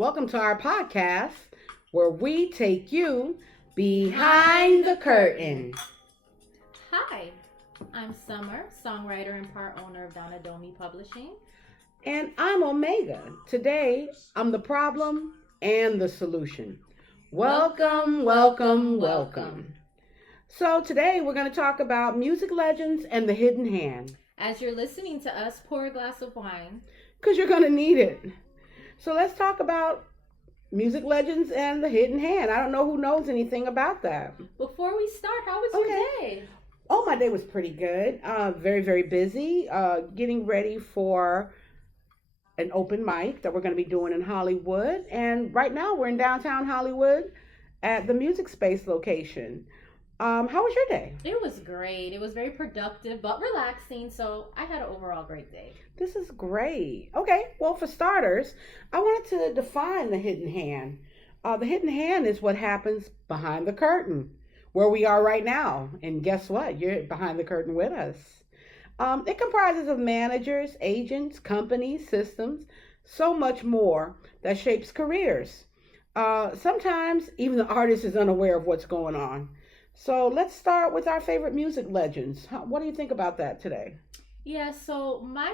Welcome to our podcast where we take you behind the curtain. Hi, I'm Summer, songwriter and part owner of Donna Domi Publishing. And I'm Omega. Today, I'm the problem and the solution. Welcome. So today we're going to talk about music legends and the hidden hand. As you're listening to us, pour a glass of wine. Because you're going to need it. So let's talk about music legends and the hidden hand. I don't know who knows anything about that. Before we start, how was your day? Oh, my day was pretty good. Very, very busy. Getting ready for an open mic that we're going to be doing in Hollywood. And right now we're in downtown Hollywood at the Music Space location. How was your day? It was great. It was very productive but relaxing, so I had an overall great day. This is great. Okay, well, for starters, I wanted to define the hidden hand. The hidden hand is what happens behind the curtain, where we are right now. And guess what? You're behind the curtain with us. It comprises of managers, agents, companies, systems, so much more that shapes careers. Sometimes even the artist is unaware of what's going on. So let's start with our favorite music legends. What do you think about that today? Yeah, so my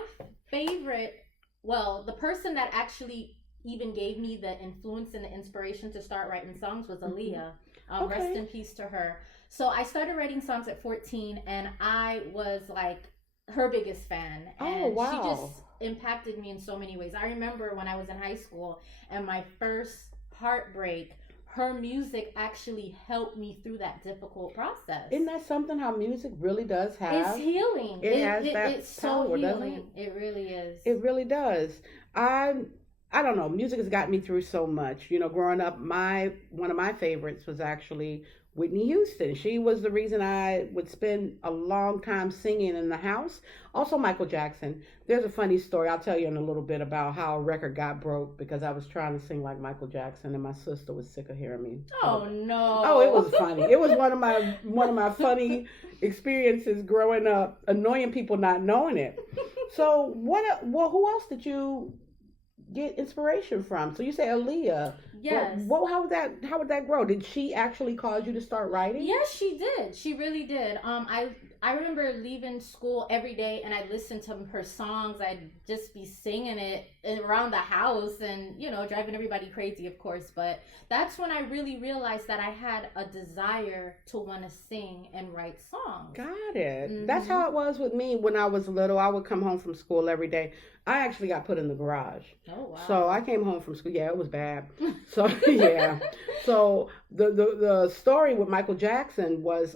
favorite, the person that actually even gave me the influence and the inspiration to start writing songs was Aaliyah. Okay. Rest in peace to her. So I started writing songs at 14 and I was like her biggest fan. And wow. She just impacted me in so many ways. I remember when I was in high school and my first heartbreak, her music actually helped me through that difficult process. Isn't that something how music really does have? It's healing. It's power, so healing. Doesn't it? It really is. It really does. I don't know. Music has gotten me through so much. You know, growing up, one of my favorites was actually Whitney Houston. She was the reason I would spend a long time singing in the house. Also, Michael Jackson. There's a funny story I'll tell you in a little bit about how a record got broke because I was trying to sing like Michael Jackson and my sister was sick of hearing me. Oh no! Oh, it was funny. It was one of my funny experiences growing up, annoying people not knowing it. So who else did you get inspiration from? So you say Aaliyah. Yes. How would that grow? Did she actually cause you to start writing? Yes, she did. She really did. I remember leaving school every day and I'd listen to her songs. I'd just be singing it around the house and, driving everybody crazy, of course. But that's when I really realized that I had a desire to want to sing and write songs. Got it. Mm-hmm. That's how it was with me when I was little. I would come home from school every day. I actually got put in the garage. Oh, wow. So I came home from school. Yeah, it was bad. So, yeah. So the story with Michael Jackson was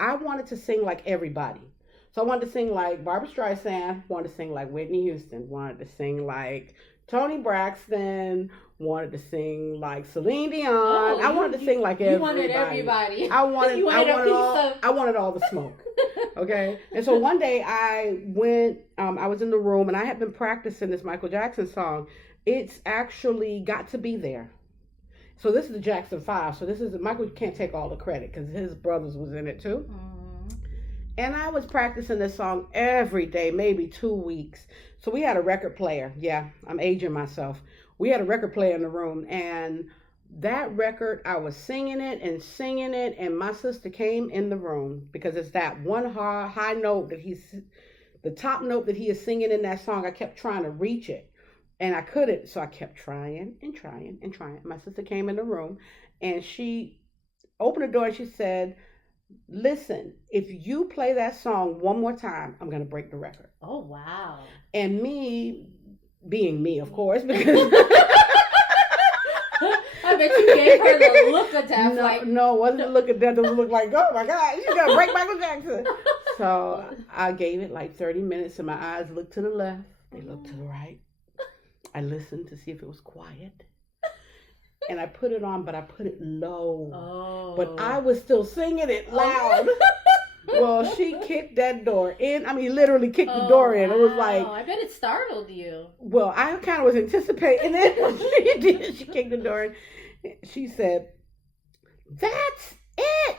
I wanted to sing like everybody. So I wanted to sing like Barbra Streisand, wanted to sing like Whitney Houston, wanted to sing like Toni Braxton, wanted to sing like Celine Dion. I wanted to sing like everybody. You wanted everybody. I wanted all the smoke. Okay. And so one day I went, I was in the room and I had been practicing this Michael Jackson song. It's actually Got to Be There. So this is the Jackson 5. So Michael can't take all the credit because his brothers was in it too. Mm. And I was practicing this song every day, maybe 2 weeks. So we had a record player. Yeah, I'm aging myself. We had a record player in the room and that record, I was singing it, and my sister came in the room because it's that one high note the top note that he is singing in that song. I kept trying to reach it, and I couldn't, so I kept trying and trying and trying. My sister came in the room, and she opened the door, and she said, "Listen, if you play that song one more time, I'm going to break the record." Oh, wow. And me, being me, of course, because... I bet you gave her the look of death. No, it wasn't the look of death. It was look like, oh my God, she's gonna break Michael Jackson. So I gave it like 30 minutes, and my eyes looked to the left, they looked to the right. I listened to see if it was quiet, and I put it on, but I put it low. Oh. But I was still singing it loud. Well, she kicked that door in. I mean, literally kicked the door in. It was like... I bet it startled you. Well, I kind of was anticipating it when she did. She kicked the door in. She said, "That's it."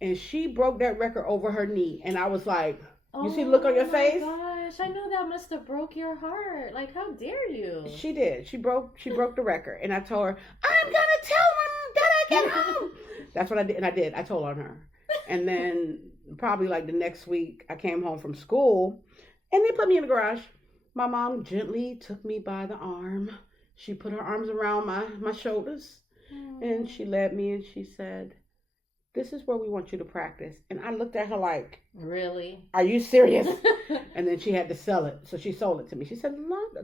And she broke that record over her knee. And I was like, you see the look on your face? Gosh. gosh, I know that must have broke your heart. Like, how dare you? She did. She broke the record, and I told her, I'm gonna tell them that I get home. That's what I did, and I did. I told on her, and then probably like the next week, I came home from school, and they put me in the garage. My mom gently took me by the arm. She put her arms around my shoulders, and she led me, and she said, this is where we want you to practice. And I looked at her like, really? are you serious? And then she had to sell it. So she sold it to me. She said,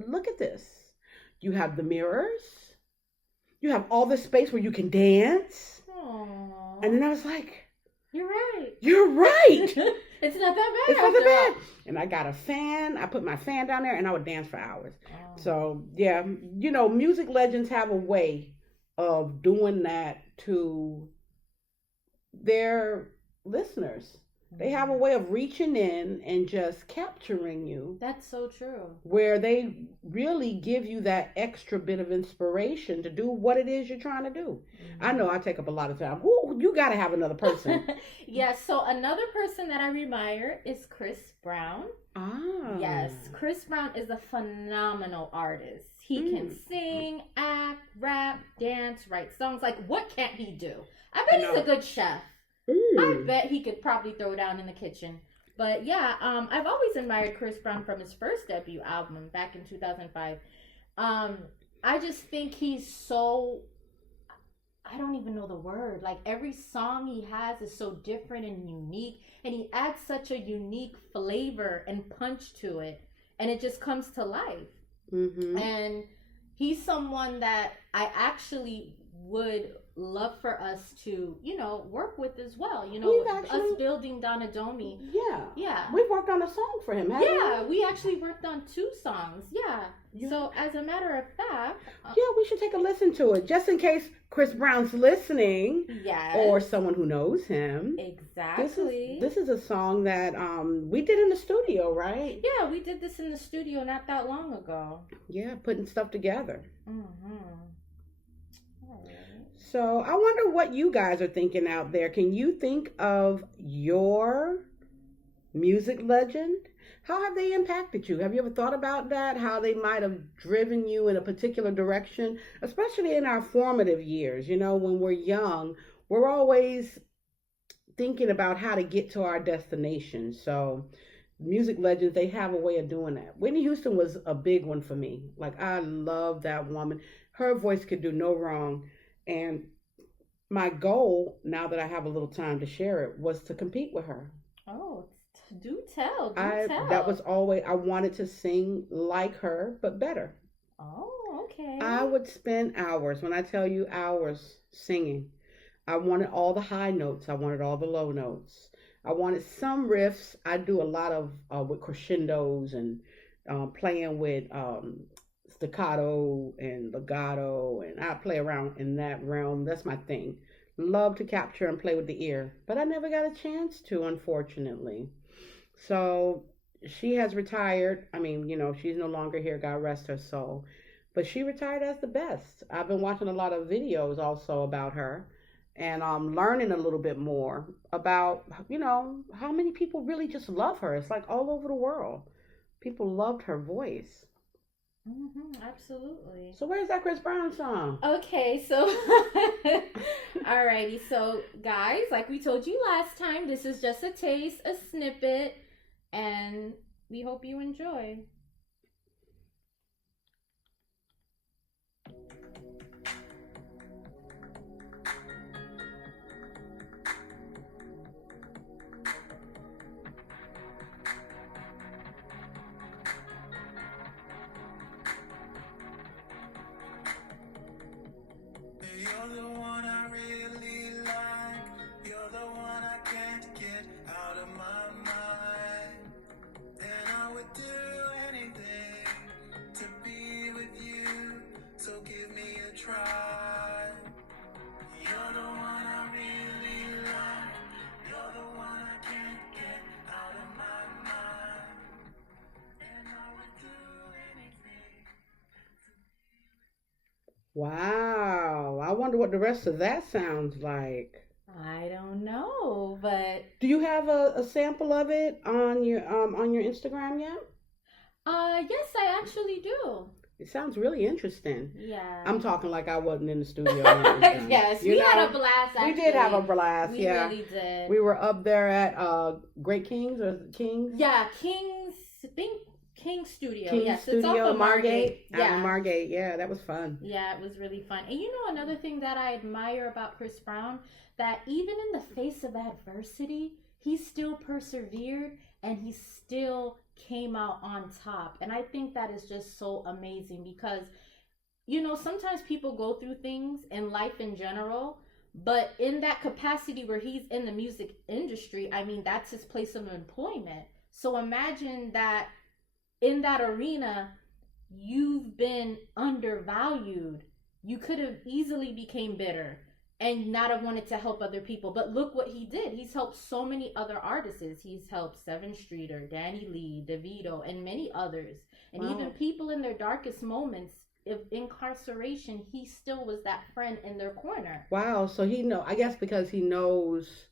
look at this. You have the mirrors. You have all this space where you can dance. Aww. And then I was like, you're right. You're right. It's not that bad. It's not that bad. And I got a fan. I put my fan down there, and I would dance for hours. Oh. So, yeah, music legends have a way of doing that to their listeners. They have a way of reaching in and just capturing you. That's so true. Where they really give you that extra bit of inspiration to do what it is you're trying to do. I know I take up a lot of time. Ooh, you got to have another person. Yes, so another person that I admire is Chris Brown. Ah. Yes, Chris Brown is a phenomenal artist. He can sing, act, rap, dance, write songs. Like, what can't he do? I bet he's a good chef. I bet he could probably throw down in the kitchen. But yeah, I've always admired Chris Brown from his first debut album back in 2005. I just think he's so, I don't even know the word. Like, every song he has is so different and unique. And he adds such a unique flavor and punch to it. And it just comes to life. Mm-hmm. And he's someone that I actually would love for us to, work with as well. Us building Donadomi. Yeah. We've worked on a song for him, haven't we? Yeah, we actually worked on 2 songs. Yeah. So as a matter of fact, we should take a listen to it just in case Chris Brown's listening. Yes. Or someone who knows him. Exactly. This is a song that we did in the studio, right? Yeah, we did this in the studio not that long ago. Yeah, putting stuff together. Mm-hmm. So I wonder what you guys are thinking out there. Can you think of your music legend? How have they impacted you? Have you ever thought about that? How they might have driven you in a particular direction, especially in our formative years. When we're young, we're always thinking about how to get to our destination. So music legends, they have a way of doing that. Whitney Houston was a big one for me. Like, I love that woman. Her voice could do no wrong. And my goal, now that I have a little time to share it, was to compete with her. Oh, do tell. That was always, I wanted to sing like her, but better. Oh, okay. I would spend hours, when I tell you hours, singing. I wanted all the high notes. I wanted all the low notes. I wanted some riffs. I do a lot of with crescendos and playing with staccato and legato, and I play around in that realm. That's my thing. Love to capture and play with the ear, but I never got a chance to, unfortunately. So she has retired. I mean, she's no longer here, God rest her soul, but she retired as the best. I've been watching a lot of videos also about her, and learning a little bit more about, how many people really just love her. It's like all over the world. People loved her voice. Mm-hmm, absolutely. So where's that Chris Brown song? Okay, so alrighty, so guys, like we told you last time, this is just a taste, a snippet, and we hope you enjoy. You're the one I really like. You're the one I can't get out of my mind. And I would do anything to be with you. So give me a try. You're the one I really like. You're the one I can't get out of my mind. And I would do anything. Wow. I wonder what the rest of that sounds like. I don't know, but do you have a sample of it on your Instagram yet? Yes, I actually do. It sounds really interesting. Yeah. I'm talking like I wasn't in the studio when it was done. Yes, You we know? had a blast. We Actually, did have a blast. we Yeah, really did. we were up there at Great Kings or Kings. Yeah, King's. I think King Studio. King Yes, Studio, it's off of Margate. Out Yeah. of Margate. Yeah, that was fun. Yeah, it was really fun. And you know another thing that I admire about Chris Brown, that even in the face of adversity, he still persevered and he still came out on top. And I think that is just so amazing because sometimes people go through things in life in general, but in that capacity where he's in the music industry, I mean, that's his place of employment. So imagine that in that arena, you've been undervalued. You could have easily became bitter and not have wanted to help other people. But look what he did. He's helped so many other artists. He's helped Seven Streeter, Danny Lee, DeVito, and many others. And Wow. even people in their darkest moments of incarceration, he still was that friend in their corner. Wow. So I guess because he knows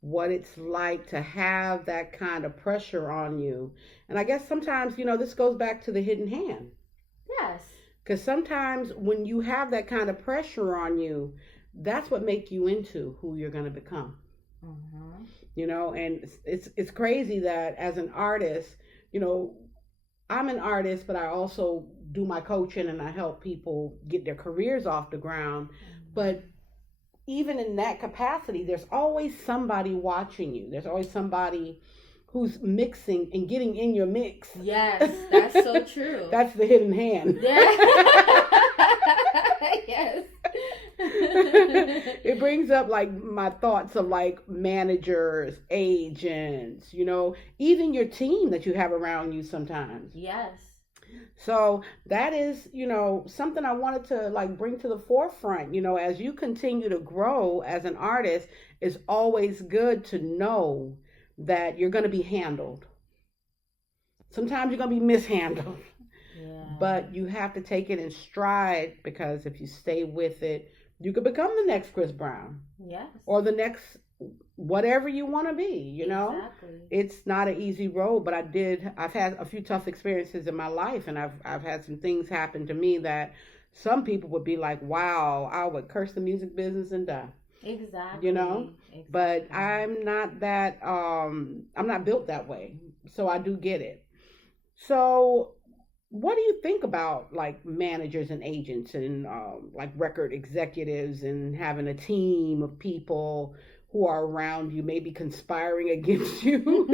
what it's like to have that kind of pressure on you. And I guess sometimes, this goes back to the hidden hand. Yes. Because sometimes when you have that kind of pressure on you, that's what make you into who you're going to become. And it's crazy that as an artist, I'm an artist, but I also do my coaching and I help people get their careers off the ground. But even in that capacity, there's always somebody watching you. There's always somebody who's mixing and getting in your mix. Yes, that's so true. That's the hidden hand. Yeah. Yes. It brings up like my thoughts of like managers, agents, even your team that you have around you sometimes. Yes. So that is, something I wanted to like bring to the forefront. As you continue to grow as an artist, it's always good to know that you're going to be handled. Sometimes you're going to be mishandled. Yeah. But you have to take it in stride, because if you stay with it, you could become the next Chris Brown. Yes. Or the next whatever you want to be, Exactly. It's not an easy road, but I've had a few tough experiences in my life, and I've had some things happen to me that some people would be like, wow, I would curse the music business and die. Exactly. Exactly. But I'm not that I'm not built that way. So I do get it. So what do you think about like managers and agents and like record executives and having a team of people who are around you, maybe conspiring against you,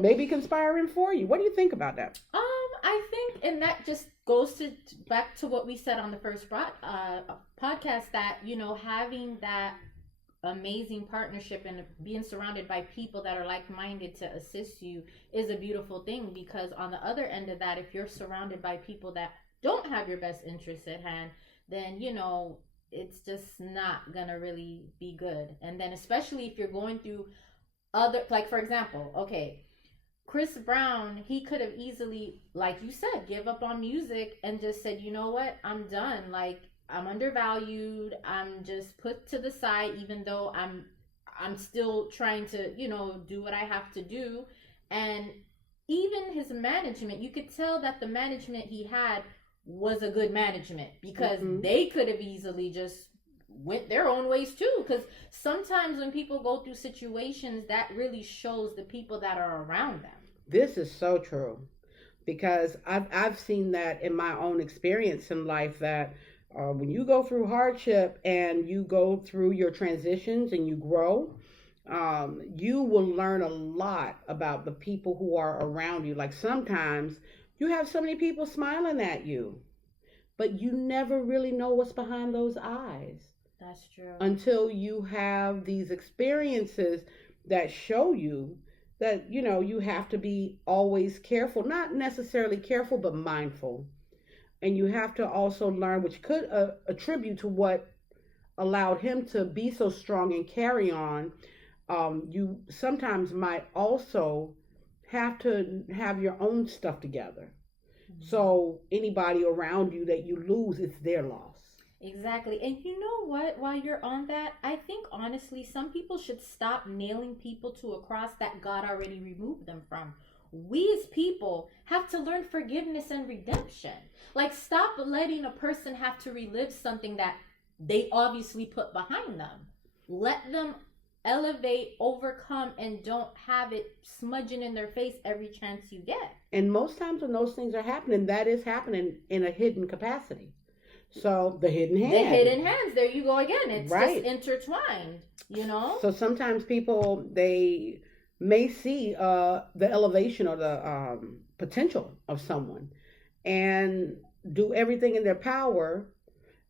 maybe conspiring for you? What do you think about that? I think, and that just goes back to what we said on the first podcast, that having that amazing partnership and being surrounded by people that are like-minded to assist you is a beautiful thing. Because on the other end of that, if you're surrounded by people that don't have your best interests at hand, then it's just not gonna really be good. And then especially if you're going through other, like for example, okay, Chris Brown, he could have easily, like you said, give up on music and just said, you know what, I'm done. Like, I'm undervalued. I'm just put to the side, even though I'm still trying to, do what I have to do. And even his management, you could tell that the management he had was a good management, because they could have easily just went their own ways too. Because sometimes when people go through situations, that really shows the people that are around them. This is so true, because I've seen that in my own experience in life, that when you go through hardship and you go through your transitions and you grow, you will learn a lot about the people who are around you. Like sometimes you have so many people smiling at you, but you never really know what's behind those eyes. That's true. Until you have these experiences that show you that, you have to be always careful, not necessarily careful, but mindful. And you have to also learn, which could attribute to what allowed him to be so strong and carry on. You sometimes might also have to have your own stuff together. So anybody around you that you lose, it's their loss. Exactly. And you know what? While you're on that, I think honestly, some people should stop nailing people to a cross that God already removed them from. we as people have to learn forgiveness and redemption. Like, stop letting a person have to relive something that they obviously put behind them. Let them elevate, overcome, and don't have it smudging in their face every chance you get. And most times when those things are happening, that is happening in a hidden capacity. So the hidden hand. The hidden hands, there you go again. It's right. just intertwined, you know? So sometimes people, they may see the elevation or the potential of someone and do everything in their power,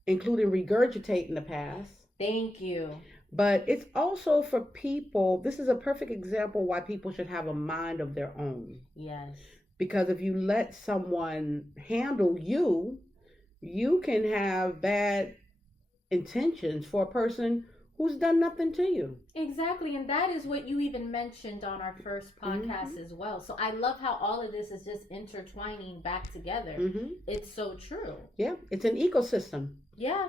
including regurgitating the past. Thank you. But it's also for people, this is a perfect example why people should have a mind of their own. Yes. Because if you let someone handle you, you can have bad intentions for a person who's done nothing to you. Exactly. And that is what you even mentioned on our first podcast as well. So I love how all of this is just intertwining back together. It's so true. Yeah, it's an ecosystem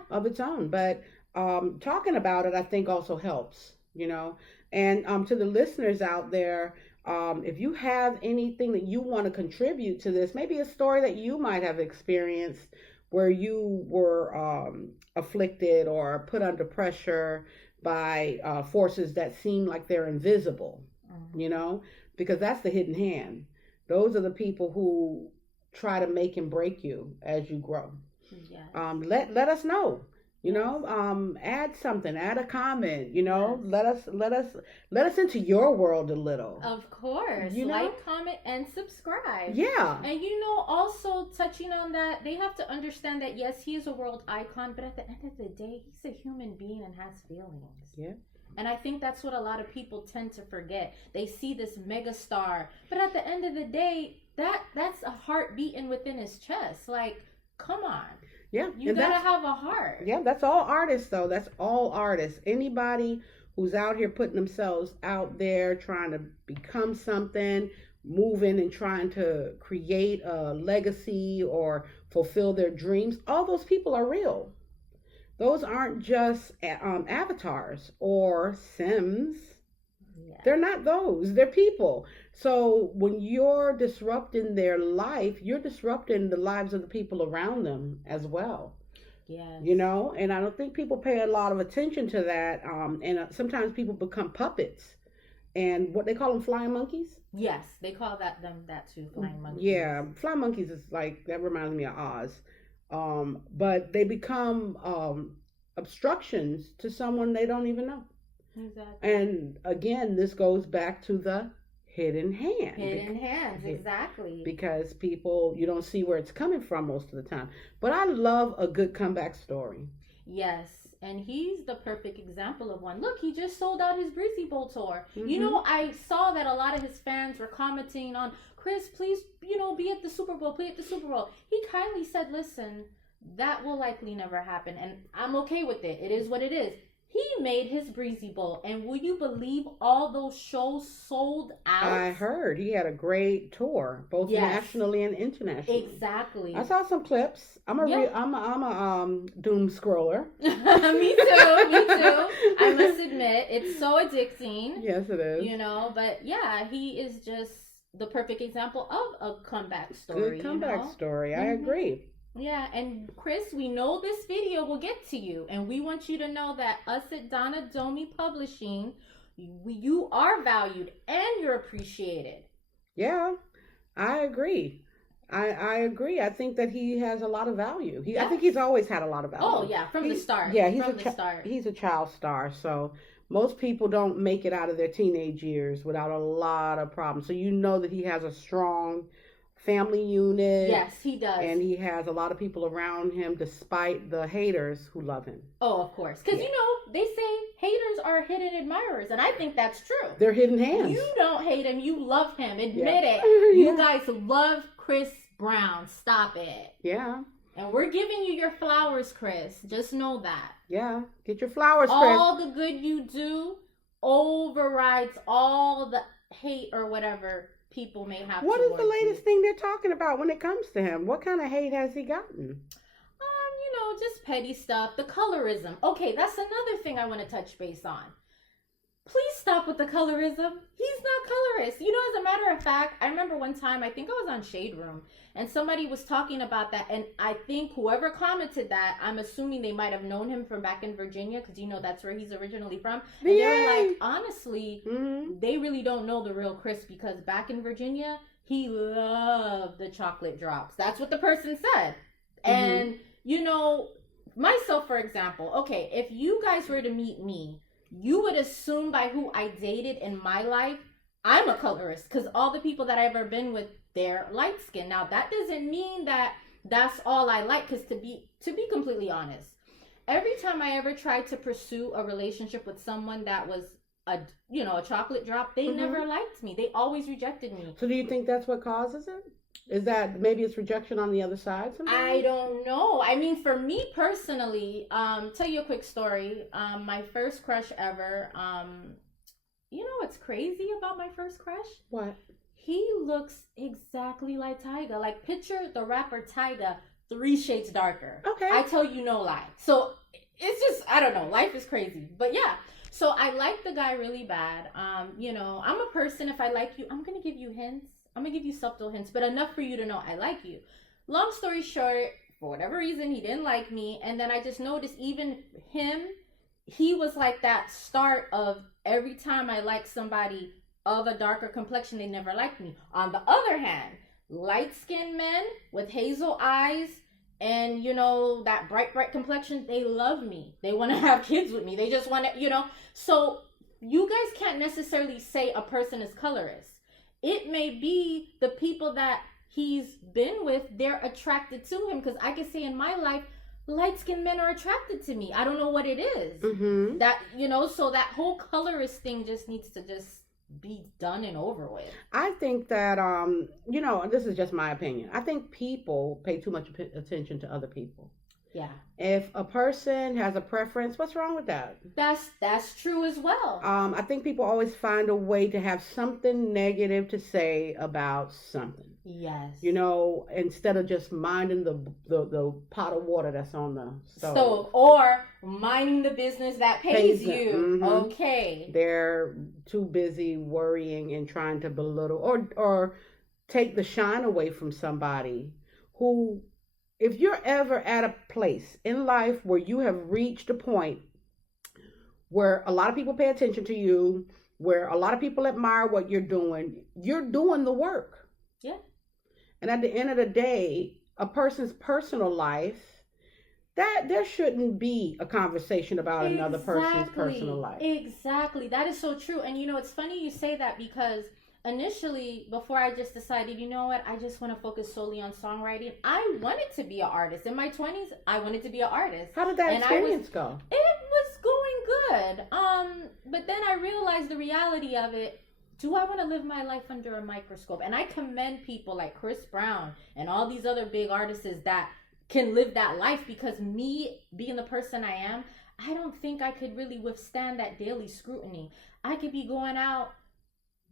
of its own. But talking about it, I think also helps, you know. And to the listeners out there, if you have anything that you want to contribute to this, maybe a story that you might have experienced where you were afflicted or put under pressure by forces that seem like they're invisible, you know, because that's the hidden hand. Those are the people who try to make and break you as you grow. Yes. Let us know. You know, add something, add a comment, you know, yes. let us into your world a little. Of course. You know? Like, comment, and subscribe. Yeah. And you know, also touching on that, they have to understand that yes, he is a world icon, but at the end of the day, he's a human being and has feelings. Yeah. And I think that's what a lot of people tend to forget. They see this mega star, but at the end of the day, that's a heart beating within his chest. Like, come on. Yeah. You gotta have a heart. Yeah, that's all artists though. That's all artists. Anybody who's out here putting themselves out there, trying to become something, moving and trying to create a legacy or fulfill their dreams, all those people are real. Those aren't just avatars or Sims. Yeah. They're not those. They're people. So when you're disrupting their life, you're disrupting the lives of the people around them as well. Yeah. You know, and I don't think people pay a lot of attention to that. And sometimes people become puppets. And what they call them, flying monkeys? Yes, they call that too, flying monkeys. Yeah, flying monkeys is like, that reminds me of Oz. But they become obstructions to someone they don't even know. Exactly. And again, this goes back to the hidden hand. Hidden hands, exactly. Because people, you don't see where it's coming from most of the time. But I love a good comeback story. Yes, and he's the perfect example of one. Look, he just sold out his Breezy Bowl tour. You know, I saw that a lot of his fans were commenting on, Chris, please, you know, be at the Super Bowl, play at the Super Bowl. He kindly said, listen, that will likely never happen, and I'm okay with it. It is what it is. He made his Breezy Bowl, and will you believe all those shows sold out? I heard he had a great tour, both nationally and internationally. Exactly. I saw some clips. I'm a doom scroller. Me too. I must admit, it's so addicting. Yes, it is. You know, but yeah, he is just the perfect example of a comeback story. Good comeback story. I agree. Yeah, and Chris, we know this video will get to you, and we want you to know that us at Donna Domi Publishing, you are valued and you're appreciated. Yeah, I agree. I agree. I think that he has a lot of value. I think he's always had a lot of value. Oh yeah, from the start. Yeah, he's a child star. So most people don't make it out of their teenage years without a lot of problems. So you know that he has a strong family unit. Yes, he does. And he has a lot of people around him despite the haters who love him. Oh, of course. Because, you know, they say haters are hidden admirers. And I think that's true. They're hidden hands. You don't hate him. You love him. Admit it. You guys love Chris Brown. Stop it. Yeah. And we're giving you your flowers, Chris. Just know that. Yeah. Get your flowers, Chris. All the good you do overrides all the hate or whatever people may have. What is the latest thing they're talking about when it comes to him? What kind of hate has he gotten? You know, just petty stuff. The colorism. Okay, that's another thing I want to touch base on. Please stop stop with the colorism. He's not colorist. You know, as a matter of fact, I remember one time, I think I was on Shade Room, and somebody was talking about that, and I think whoever commented that, I'm assuming they might have known him from back in Virginia, because, you know, that's where he's originally from. And they were like, honestly, they really don't know the real Chris, because back in Virginia, he loved the chocolate drops. That's what the person said. And, you know, myself, for example, okay, if you guys were to meet me, you would assume by who I dated in my life, I'm a colorist, because all the people that I've ever been with, they're light skinned. Now, that doesn't mean that that's all I like, because to be completely honest, every time I ever tried to pursue a relationship with someone that was a chocolate drop, they never liked me. They always rejected me. So do you think that's what causes it? Is that maybe it's rejection on the other side sometimes? I don't know. I mean, for me personally, tell you a quick story. My first crush ever, you know what's crazy about my first crush? What? He looks exactly like Tyga. Like, picture the rapper Tyga 3 shades darker. Okay. I tell you no lie. So it's just, I don't know. Life is crazy. But yeah. So I like the guy really bad. You know, I'm a person, if I like you, I'm going to give you hints. I'm going to give you subtle hints, but enough for you to know I like you. Long story short, for whatever reason, he didn't like me. And then I just noticed even him, he was like that start of every time I like somebody of a darker complexion, they never liked me. On the other hand, light-skinned men with hazel eyes and, you know, that bright complexion, they love me. They want to have kids with me. They just want to, you know. So you guys can't necessarily say a person is colorist. It may be the people that he's been with, they're attracted to him. Because I can say in my life, light-skinned men are attracted to me. I don't know what it is. That, you know, so that whole colorist thing just needs to just be done and over with. I think that, you know, this is just my opinion. I think people pay too much attention to other people. Yeah. If a person has a preference, what's wrong with that? That's true as well. I think people always find a way to have something negative to say about something. Yes. You know, instead of just minding the pot of water that's on the stove. Or minding the business that pays you. Okay. They're too busy worrying and trying to belittle or take the shine away from somebody who, if you're ever at a place in life where you have reached a point where a lot of people pay attention to you, where a lot of people admire what you're doing the work. Yeah. And at the end of the day, a person's personal life, that there shouldn't be a conversation about another person's personal life. Exactly. That is so true. And you know, it's funny you say that, because initially, before I just decided, you know what, I just want to focus solely on songwriting, I wanted to be an artist. In my 20s, I wanted to be an artist. How did that experience go? It was going good. But then I realized the reality of it. Do I want to live my life under a microscope? And I commend people like Chris Brown and all these other big artists that can live that life, because me being the person I am, I don't think I could really withstand that daily scrutiny. I could be going out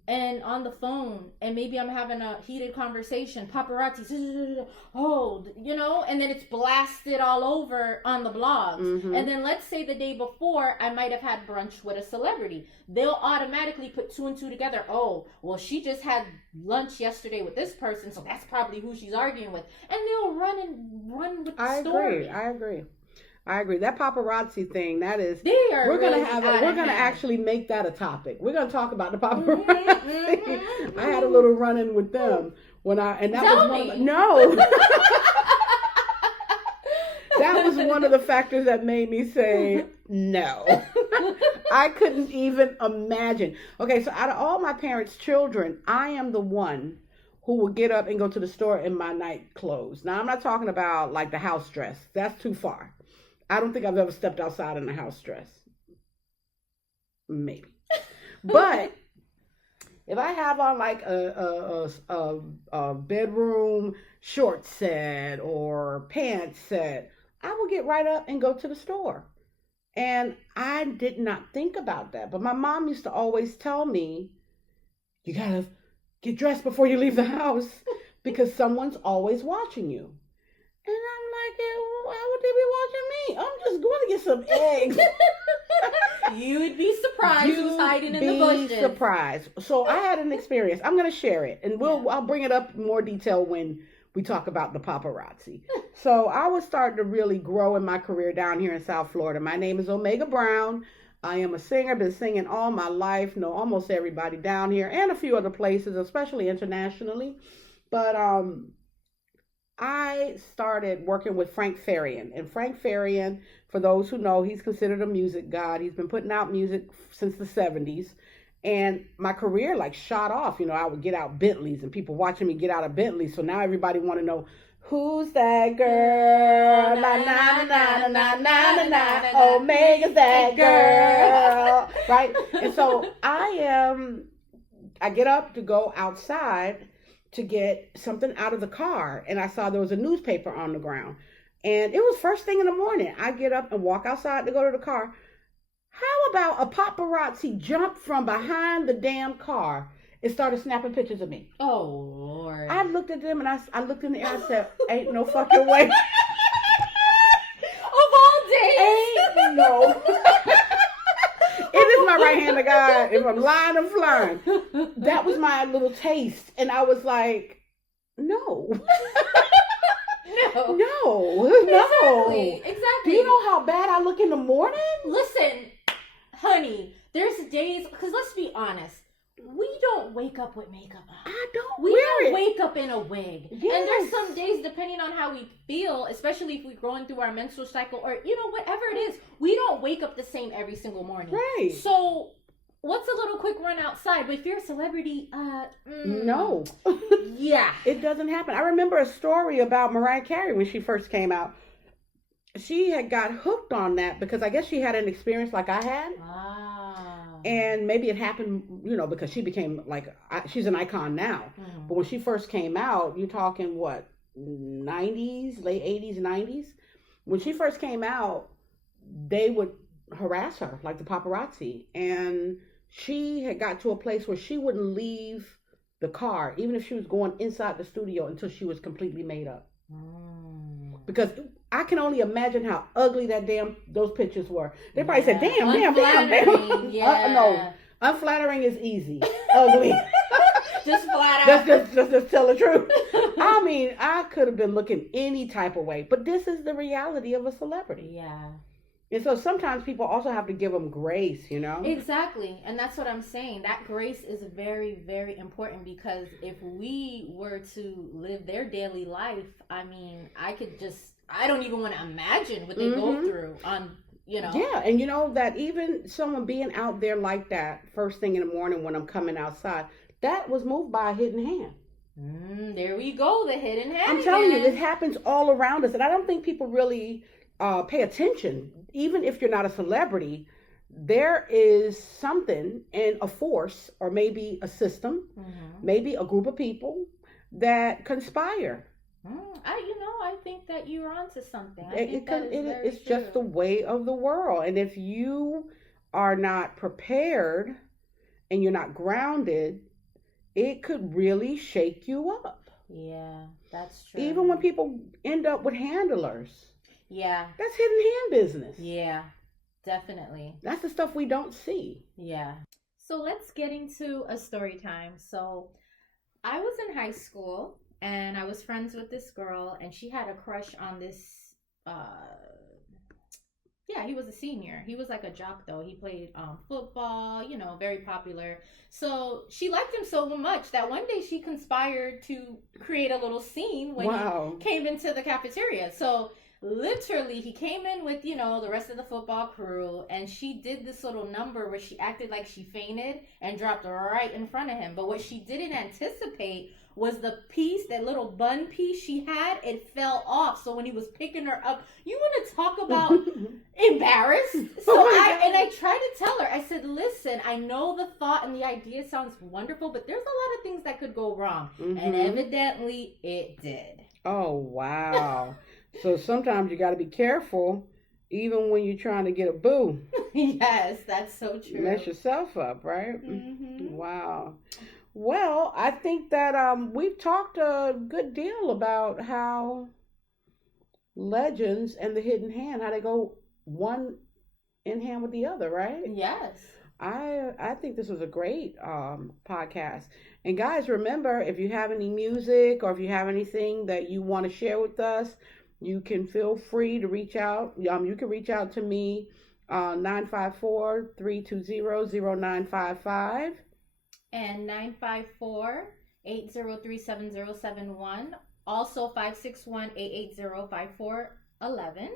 and on the phone, and maybe I'm having a heated conversation, paparazzi, oh, you know, and then it's blasted all over on the blogs. And then let's say the day before, I might have had brunch with a celebrity. They'll automatically put 2 and 2 together. Oh, well, she just had lunch yesterday with this person, so that's probably who she's arguing with. And they'll run with the story. I agree. That paparazzi thing, that is, we're gonna actually make that a topic. We're gonna talk about the paparazzi. I had a little run-in with them that was one of the factors that made me say no. I couldn't even imagine. Okay, so out of all my parents' children, I am the one who would get up and go to the store in my night clothes. Now, I'm not talking about like the house dress. That's too far. I don't think I've ever stepped outside in a house dress. Maybe. But if I have on like a bedroom short set or pants set, I will get right up and go to the store. And I did not think about that. But my mom used to always tell me, you gotta get dressed before you leave the house because someone's always watching you. And I'm like, why would they be watching me? I'm just going to get some eggs. You would be surprised who's hiding in the You'd bushes. be surprised. So I had an experience. I'm going to share it, and I'll bring it up in more detail when we talk about the paparazzi. So I was starting to really grow in my career down here in South Florida. My name is Omega Brown. I am a singer, been singing all my life, know almost everybody down here and a few other places, especially internationally. But I started working with Frank Farian. And Frank Farian, for those who know, he's considered a music god. He's been putting out music since the 70s. And my career like shot off. You know, I would get out Bentleys and people watching me get out of Bentleys. So now everybody want to know, who's that girl? Na na na na na na na na. Omega's that girl. Right? And so I get up to go outside to get something out of the car, and I saw there was a newspaper on the ground, and it was first thing in the morning. I get up and walk outside to go to the car. How about a paparazzi jumped from behind the damn car and started snapping pictures of me? Oh, Lord. I looked at them, and I looked in the air and said, ain't no fucking way. Of all days. Ain't no. It is my right hand of God. If I'm lying, I'm flying. That was my little taste. And I was like, no. No. Exactly. Do you know how bad I look in the morning? Listen, honey, there's days, because let's be honest, we don't wake up with makeup on. I don't We wear don't it. wake up in a wig. Yes. And there's some days, depending on how we feel, especially if we're going through our menstrual cycle or, whatever it is, we don't wake up the same every single morning. Right. So, what's a little quick run outside? But if you're a celebrity, No. Yeah. It doesn't happen. I remember a story about Mariah Carey when she first came out. She had got hooked on that because I guess she had an experience like I had. And maybe it happened, because she became she's an icon now. Mm-hmm. But when she first came out, you're talking what, 90s, late 80s, 90s? When she first came out, they would harass her, like the paparazzi. And she had got to a place where she wouldn't leave the car, even if she was going inside the studio, until she was completely made up. Because I can only imagine how ugly those pictures were. They probably said, damn. Yeah. No, unflattering is easy. Ugly. Just flat out. Just tell the truth. I mean, I could have been looking any type of way, but this is the reality of a celebrity. Yeah. And so sometimes people also have to give them grace, Exactly. And that's what I'm saying. That grace is very, very important, because if we were to live their daily life, I mean, I don't even want to imagine what they go through on, Yeah, and that even someone being out there like that first thing in the morning when I'm coming outside, that was moved by a hidden hand. There we go, the hidden hand. I'm telling you, it happens all around us, and I don't think people really pay attention. Even if you're not a celebrity, there is something in a force, or maybe a system, maybe a group of people that conspire. I think that you're onto something. It's just the way of the world. And if you are not prepared and you're not grounded, it could really shake you up. Yeah, that's true. Even when people end up with handlers. Yeah. That's hidden hand business. Yeah, definitely. That's the stuff we don't see. Yeah. So let's get into a story time. So I was in high school, and I was friends with this girl, and she had a crush on this, he was a senior. He was like a jock, though. He played football, very popular. So she liked him so much that one day she conspired to create a little scene when he came into the cafeteria. So literally, he came in with, the rest of the football crew, and she did this little number where she acted like she fainted and dropped right in front of him. But what she didn't anticipate was the piece, that little bun piece she had, it fell off. So when he was picking her up, you want to talk about embarrassed? So I tried to tell her, I said, listen, I know the thought and the idea sounds wonderful, but there's a lot of things that could go wrong. And evidently it did. Oh, wow. So sometimes you got to be careful, even when you're trying to get a boo. Yes, that's so true. Mess yourself up, right? Wow. Well, I think that we've talked a good deal about how legends and the hidden hand, how they go one in hand with the other, right? Yes. I think this was a great podcast. And guys, remember, if you have any music or if you have anything that you want to share with us, you can feel free to reach out. You can reach out to me 954-320-0955. And 954-803-7071. Also 561-880-5411.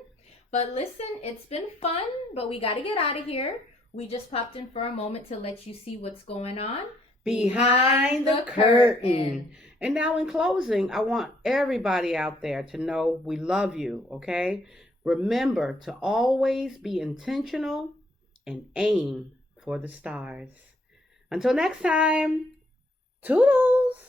But listen, it's been fun, but we got to get out of here. We just popped in for a moment to let you see what's going on behind the curtain. And now in closing, I want everybody out there to know we love you, okay? Remember to always be intentional and aim for the stars. Until next time, toodles!